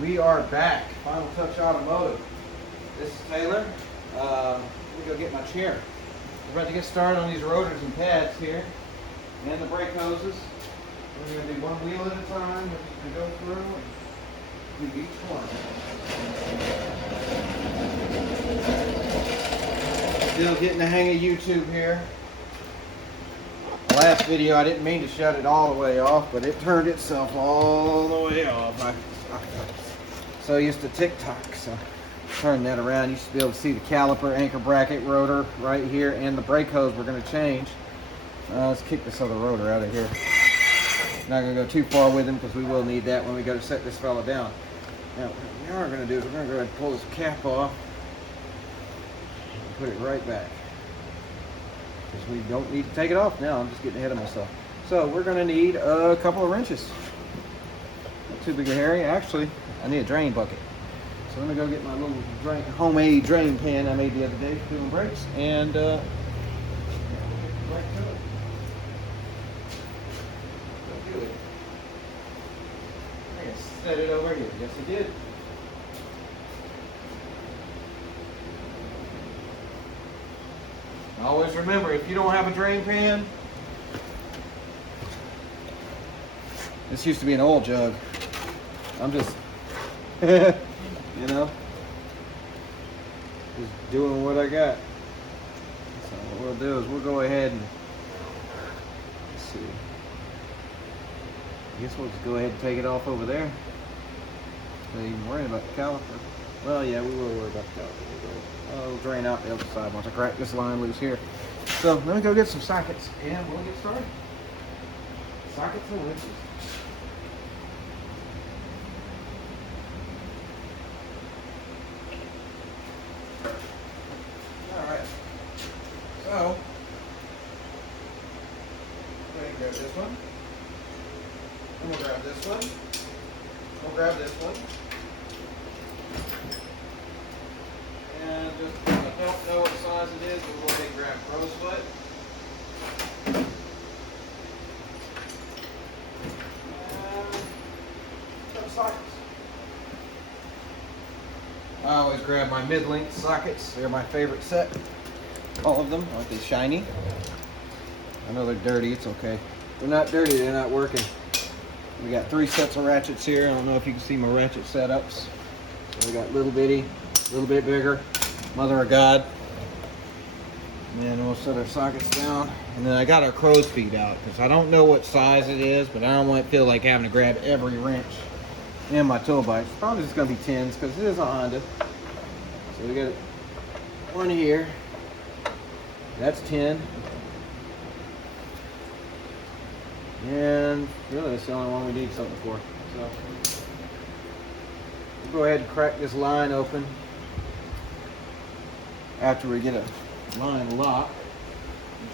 We are back. Final Touch Automotive. This is Taylor. Let me go get my chair. We're about to get started on these rotors and pads here, and the brake hoses. We're going to do one wheel at a time. We're going to go through and do each one. Still getting the hang of YouTube here. Last video, I didn't mean to shut it all the way off, but it turned itself all the way off. I'm so used to TikTok, so turn that around. You should be able to see the caliper, anchor bracket, rotor right here, and the brake hose we're going to change. Let's kick this other rotor out of here. Not going to go too far with him because we will need that when we go to set this fella down. Now, what we are going to do is we're going to go ahead and pull this cap off and put it right back. Because we don't need to take it off now. I'm just getting ahead of myself. So we're going to need a couple of wrenches. Not too big a hairy. Actually, I need a drain bucket. So I'm going to go get my little homemade drain pan I made the other day for doing brakes. And right to it. Let's do it. I can set it over here. Yes, I did. Always remember, if you don't have a drain pan, this used to be an oil jug. I'm just, you know, just doing what I got. So what we'll do is we'll go ahead and, let's see. I guess we'll just go ahead and take it off over there. Not even worrying about the caliper. Well, yeah, we will worry about the caliper. I'll drain out the other side once I crack this line loose here. So let me go get some sockets and we'll get started. Sockets and wrenches. Alright. So, go ahead and grab this one. And we'll grab this one. We'll grab this one. And just, if I don't know what size it is, we'll go ahead and grab crow's foot. And some sockets. I always grab my mid-length sockets. They're my favorite set. All of them. Aren't they shiny? I know they're dirty. It's okay. If they're not dirty, they're not working. We got 3 sets of ratchets here. I don't know if you can see my ratchet setups. So we got little bitty, a little bit bigger, mother of God. And then we'll set our sockets down. And then I got our crow's feet out because I don't know what size it is, but I don't want to feel like having to grab every wrench in my tool bike. It's probably just going to be 10s because it is a Honda. So we got one here. That's 10. And really that's the only one we need something for. So we'll go ahead and crack this line open after we get a line lock.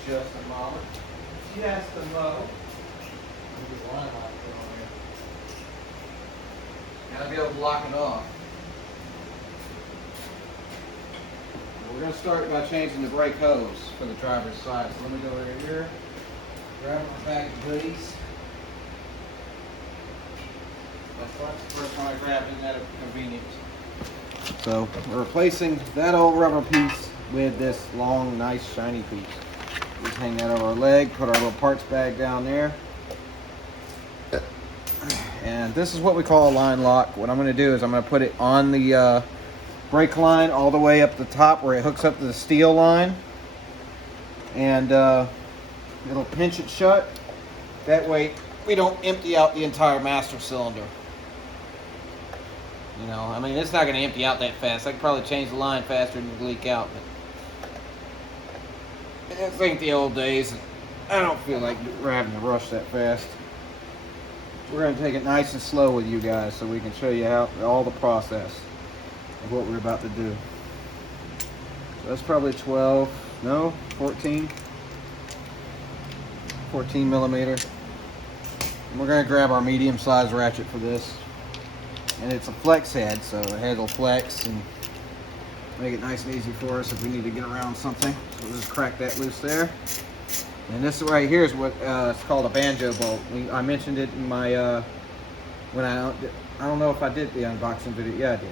Just a moment. Just a moment. Get this line lock put on here. Gotta be able to lock it off. We're going to start by changing the brake hose for the driver's side. So let me go over here, grab my bag of goodies. That's the first one I grabbed, isn't that convenient? So we're replacing that old rubber piece with this long, nice, shiny piece. Just hang that over our leg, put our little parts bag down there. And this is what we call a line lock. What I'm going to do is I'm going to put it on the brake line all the way up the top where it hooks up to the steel line. And it'll pinch it shut. That way we don't empty out the entire master cylinder. You know, I mean, it's not going to empty out that fast. I could probably change the line faster than it would leak out. But this ain't the old days. I don't feel like we're having to rush that fast. We're going to take it nice and slow with you guys so we can show you how all the process of what we're about to do. So that's probably 14 millimeter. And we're going to grab our medium size ratchet for this. And it's a flex head, so the head will flex and make it nice and easy for us if we need to get around something. So we'll just crack that loose there. And this right here is what it's called a banjo bolt. I mentioned it in my when I I don't know if I did the unboxing video. Yeah, I did.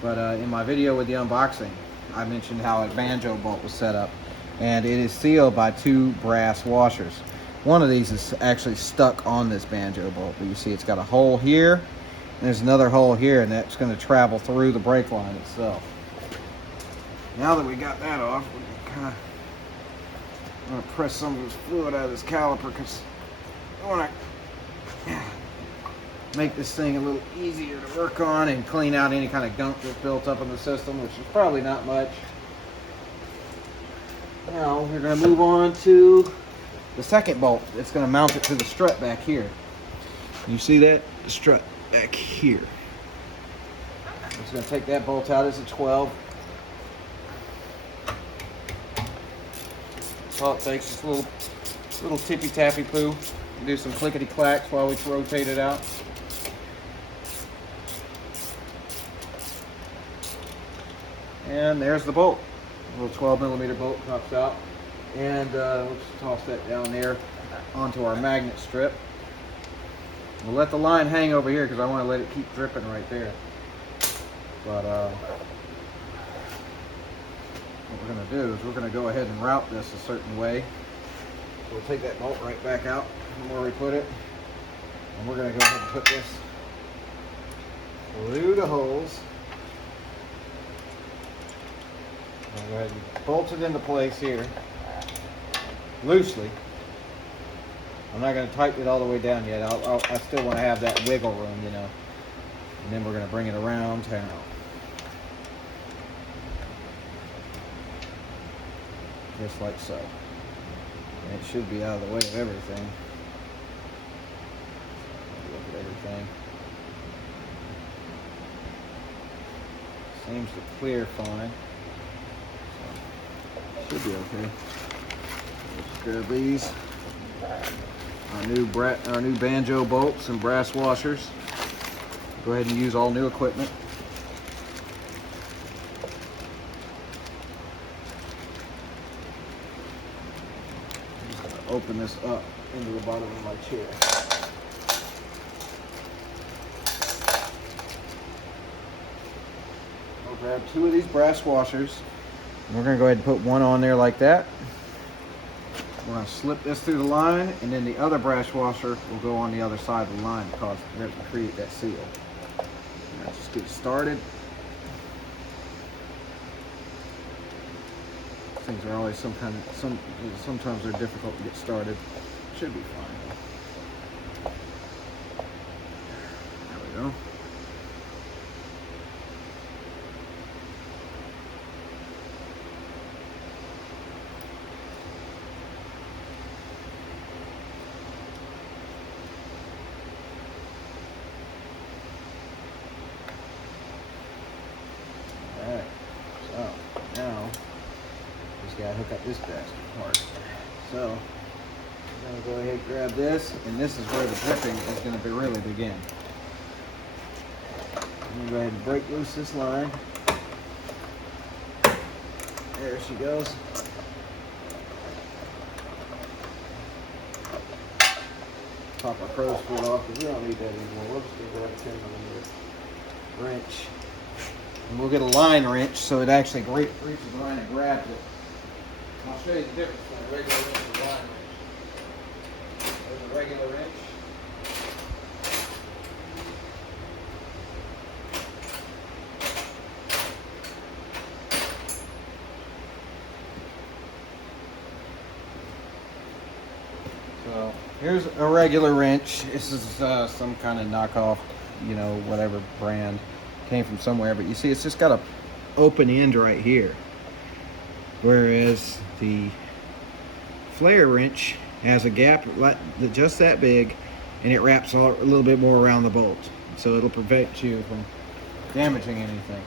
But in my video with the unboxing, I mentioned how a banjo bolt was set up. And it is sealed by 2 brass washers. One of these is actually stuck on this banjo bolt. But you see it's got a hole here. And there's another hole here. And that's going to travel through the brake line itself. Now that we got that off, we can kind of... I'm going to press some of this fluid out of this caliper because I want to make this thing a little easier to work on and clean out any kind of gunk that's built up in the system, which is probably not much. Now we're going to move on to the second bolt. It's going to mount it to the strut back here. You see that? The strut back here. I'm just going to take that bolt out. It's a 12. That's all it takes. Just a little tippy tappy poo. Do some clickety clacks while we rotate it out. And there's the bolt. A little 12mm bolt pops out. And we'll just toss that down there onto our magnet strip. We'll let the line hang over here because I want to let it keep dripping right there. But what we're going to do is we're going to go ahead and route this a certain way. So we'll take that bolt right back out from where we put it. And we're going to go ahead and put this through the holes. I'll go ahead and bolt it into place here, loosely. I'm not going to tighten it all the way down yet. I still want to have that wiggle room, you know. And then we're going to bring it around town. Just like so. And it should be out of the way of everything. Look at everything. Seems to clear fine. So, should be okay. Let's grab these. Our new banjo bolts and brass washers. Go ahead and use all new equipment. Open this up into the bottom of my chair. I'll grab 2 of these brass washers. And we're going to go ahead and put one on there like that. We're going to slip this through the line, and then the other brass washer will go on the other side of the line because we're going to create that seal. Now just get started. Things are always sometimes they're difficult to get started. Should be fine. There we go. Alright, so now got to hook up this bastard part. So I'm going to go ahead and grab this, and this is where the dripping is going to really begin. I'm going to go ahead and break loose this line. There she goes. Pop our crow's foot off because we don't need that anymore. We'll just grab a 10mm wrench. And we'll get a line wrench so it actually reaches the line and grabs it. I'll show you the difference between a regular wrench and a line wrench. There's a regular wrench. So here's a regular wrench. This is some kind of knockoff, you know, whatever brand. Came from somewhere, but you see it's just got a open end right here. Whereas the flare wrench has a gap just that big, and it wraps a little bit more around the bolt, so it'll prevent you from damaging anything.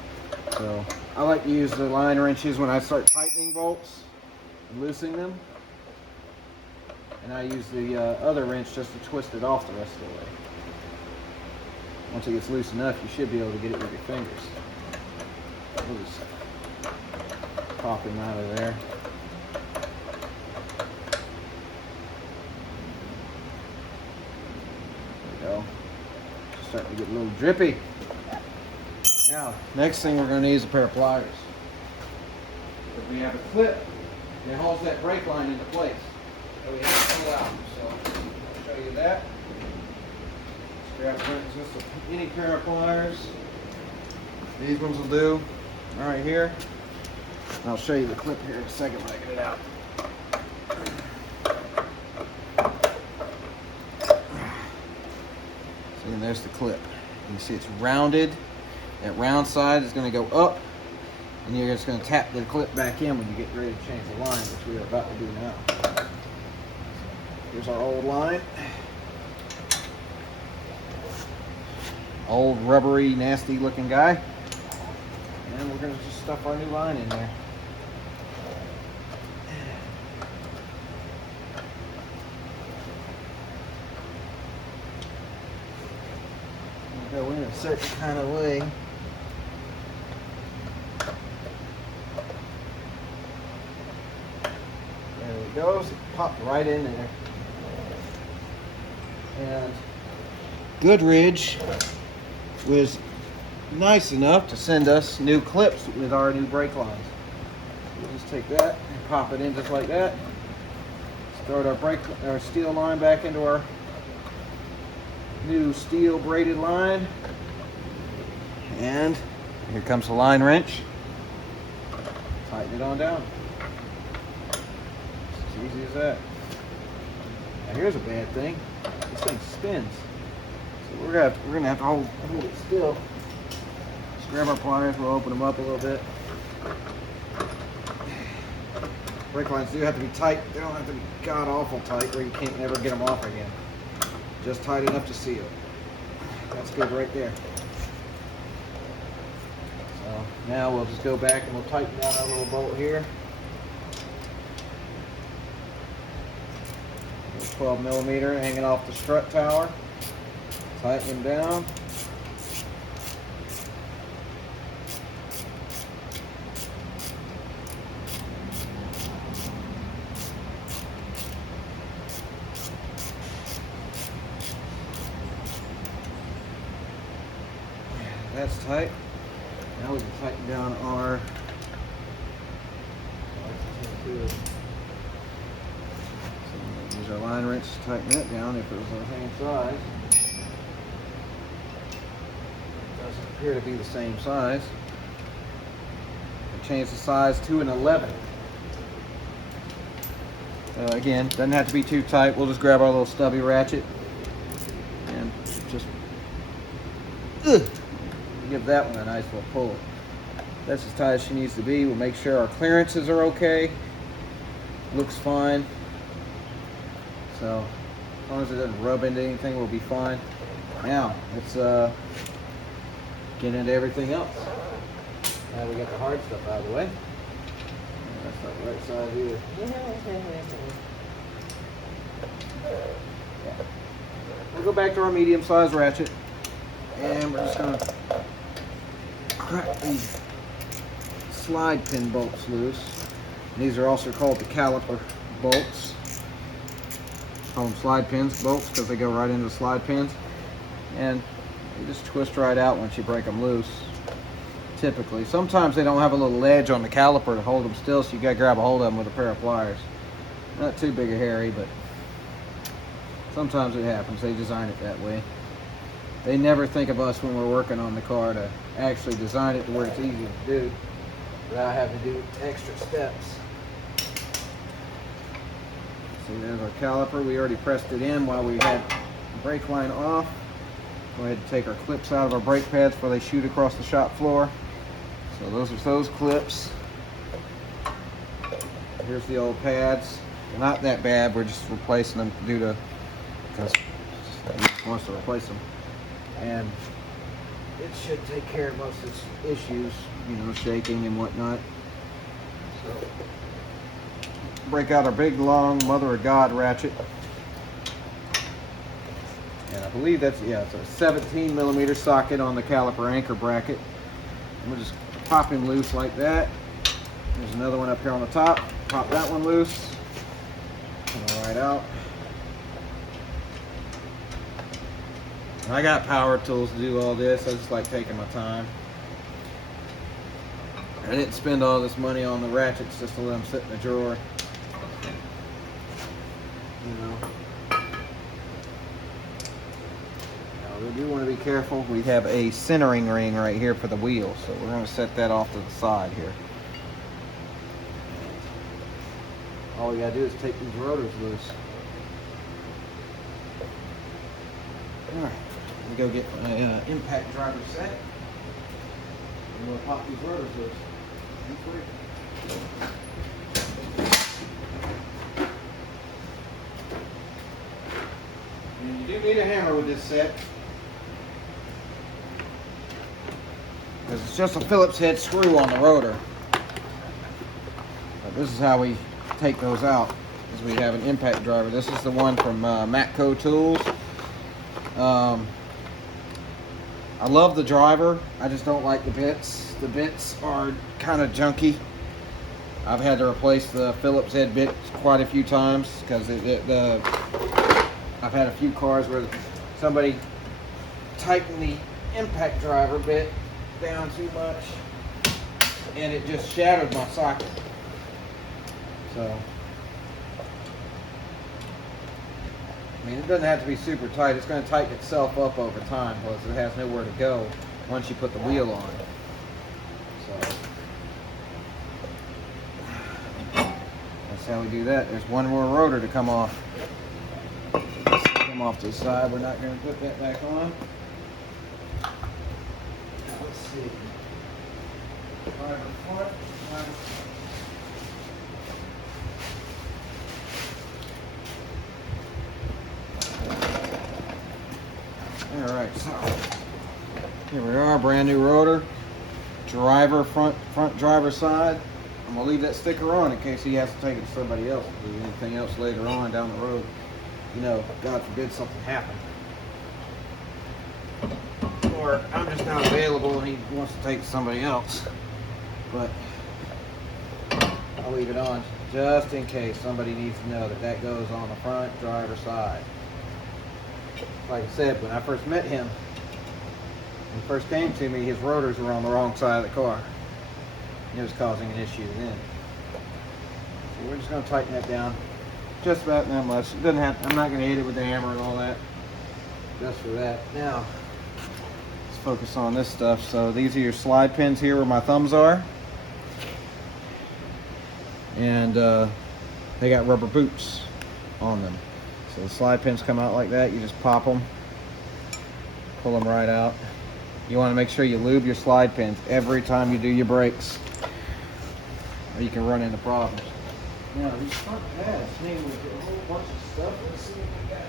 So I like to use the line wrenches when I start tightening bolts and loosening them, and I use the other wrench just to twist it off the rest of the way. Once it gets loose enough, you should be able to get it with your fingers. We'll just pop him out of there. There we go. starting to get a little drippy. Now, next thing we're going to need is a pair of pliers. Because we have a clip that holds that brake line into place. So we have to pull out. So I'll show you that. Grab just any pair of pliers. These ones will do. Right here. And I'll show you the clip here in a second when I get it out. See, and there's the clip. You can see it's rounded. That round side is going to go up, and you're just going to tap the clip back in when you get ready to change the line, which we are about to do now. Here's our old line. Old rubbery, nasty looking guy. And we're going to just stuff our new line in there. We'll go in a certain kind of way. There it goes. It popped right in there. And Goodrich was nice enough to send us new clips with our new brake lines. We'll just take that and pop it in just like that. Start our steel line back into our new steel braided line. And here comes the line wrench. Tighten it on down. It's as easy as that. Now here's a bad thing. This thing spins. So we're gonna have to hold it still. Just grab our pliers, we'll open them up a little bit. Brake lines do have to be tight. They don't have to be god awful tight where you can't never get them off again. Just tight enough to seal. That's good right there. So now we'll just go back and we'll tighten down our little bolt here. 12 millimeter hanging off the strut tower. Tighten them down. That's tight. Now we can tighten down our use our line wrench to tighten that down if it was the same size. It doesn't appear to be the same size. We change the size to an 11. Again, doesn't have to be too tight. We'll just grab our little stubby ratchet and just give that one a nice little pull. That's as tight as she needs to be. We'll make sure our clearances are okay. Looks fine. So as long as it doesn't rub into anything, we'll be fine. Now let's get into everything else. Now we got the hard stuff out of the way. That's not the right side either. Yeah. We'll go back to our medium-sized ratchet, and we're just gonna crack these slide pin bolts loose. And these are also called the caliper bolts. Call them slide pins bolts because they go right into the slide pins, and they just twist right out once you break them loose. Typically, sometimes they don't have a little ledge on the caliper to hold them still, so you gotta grab a hold of them with a pair of pliers. Not too big a hairy, but sometimes it happens. They design it that way. They never think of us when we're working on the car to actually design it to where it's easy to do without having to do extra steps. See, there's our caliper. We already pressed it in while we had the brake line off. Go ahead and take our clips out of our brake pads before they shoot across the shop floor. So those are those clips. Here's the old pads. They're not that bad. We're just replacing them because he just wants to replace them. And it should take care of most of its issues, you know, shaking and whatnot. So break out our big long mother of God ratchet. And I believe that's, yeah, it's a 17 millimeter socket on the caliper anchor bracket. And we'll just pop him loose like that. There's another one up here on the top. Pop that one loose. Come right out. I got power tools to do all this. I just like taking my time. I didn't spend all this money on the ratchets just to let them sit in the drawer. You know. Now, we do want to be careful. We have a centering ring right here for the wheel, so we're going to set that off to the side here. All we got to do is take these rotors loose. All right, let me go get my impact driver set. And we'll pop these rotors loose. And you do need a hammer with this set, because it's just a Phillips head screw on the rotor. But this is how we take those out, is we have an impact driver. This is the one from Matco Tools. I love the driver, I just don't like the bits. The bits are kind of junky. I've had to replace the Phillips head bit quite a few times because I've had a few cars where somebody tightened the impact driver bit down too much and it just shattered my socket. So, I mean, it doesn't have to be super tight. It's going to tighten itself up over time because it has nowhere to go once you put the wheel on. So, that's how we do that. There's one more rotor to come off. Come off to the side. We're not going to put that back on. Let's see. Driver front, driver. All right, so here we are, brand new rotor, driver front driver side. I'm gonna leave that sticker on in case he has to take it to somebody else to do anything else later on down the road. You know, God forbid something happened, or I'm just not available and he wants to take it to somebody else. But I'll leave it on just in case somebody needs to know that that goes on the front driver side. Like I said, when I first met him, when he first came to me, his rotors were on the wrong side of the car. It was causing an issue then. So we're just going to tighten that down just about that much. It doesn't have, I'm not going to hit it with the hammer and all that, just for that. Now, let's focus on this stuff. So these are your slide pins here where my thumbs are. And they got rubber boots on them. So the slide pins come out like that. You just pop them, pull them right out. You want to make sure you lube your slide pins every time you do your brakes, or you can run into problems. Now these front pads, man, we get a whole bunch of stuff. Let's see what we got.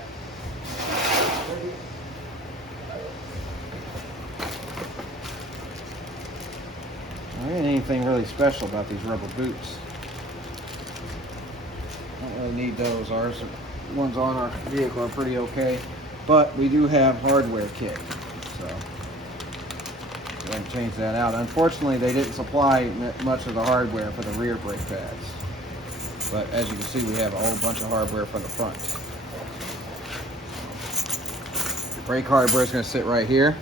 There ain't anything really special about these rubber boots. Don't really need those. Ours, the ones on our vehicle are pretty okay, but we do have hardware kit, so we're going to change that out. Unfortunately, they didn't supply much of the hardware for the rear brake pads, but as you can see, we have a whole bunch of hardware for the front. The brake hardware is going to sit right here,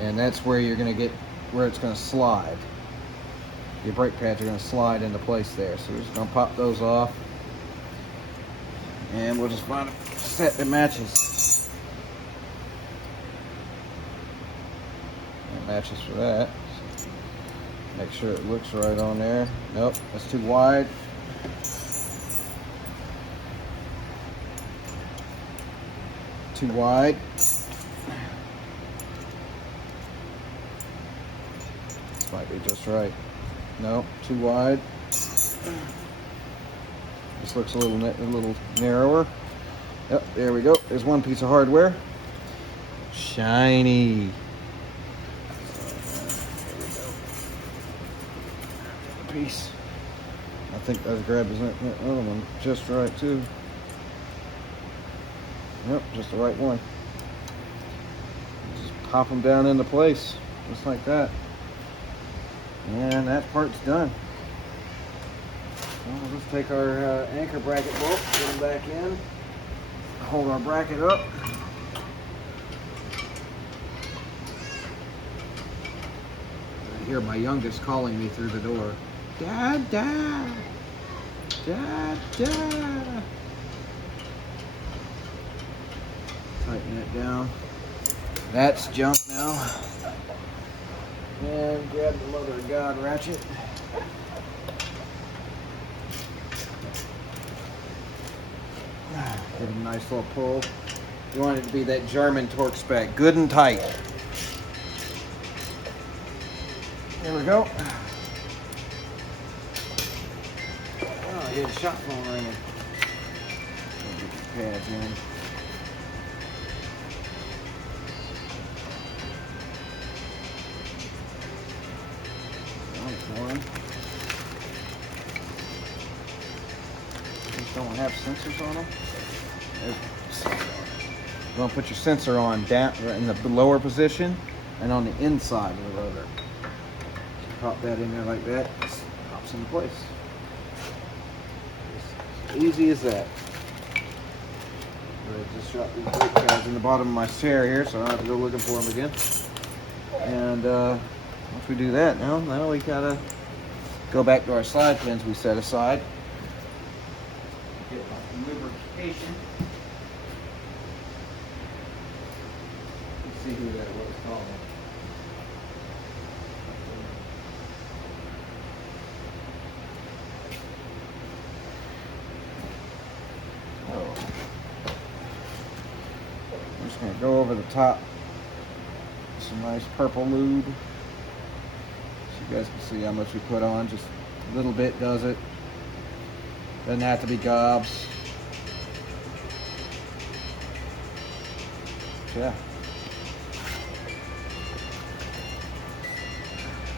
and that's where you're going to get where it's going to slide. Your brake pads are going to slide into place there. So we're just going to pop those off. And we'll just find a set that matches. That matches for that. So make sure it looks right on there. Nope, that's too wide. Too wide. This might be just right. No, too wide. This looks a little narrower. Yep, there we go. There's one piece of hardware. Shiny. There we go. Piece. I think I grabbed that other one just right too. Yep, just the right one. Just pop them down into place, just like that. And that part's done. Well, we'll just take our anchor bracket bolt, put them back in, hold our bracket up. hear my youngest calling me through the door. Dad, Dad, Dad, Dad. Tighten it down. That's junk now. And grab the mother of God ratchet. Give it a nice little pull. You want it to be that German torque spec, good and tight. There we go. Oh, I hear the shop phone ringing. Get the pads in. Nice one. These don't have sensors on them. You're going to put your sensor on down in the lower position and on the inside of the rotor. Pop that in there like that. It pops into place. As easy as that. I just dropped these brake pads in the bottom of my chair here, so I don't have to go looking for them again. And once we do that, now we gotta go back to our slide pins we set aside. Get my lubrication. Let's see who that was calling. I'm just going to go over the top with some nice purple lube so you guys can see how much we put on. Just a little bit does it. Doesn't have to be gobs. Yeah.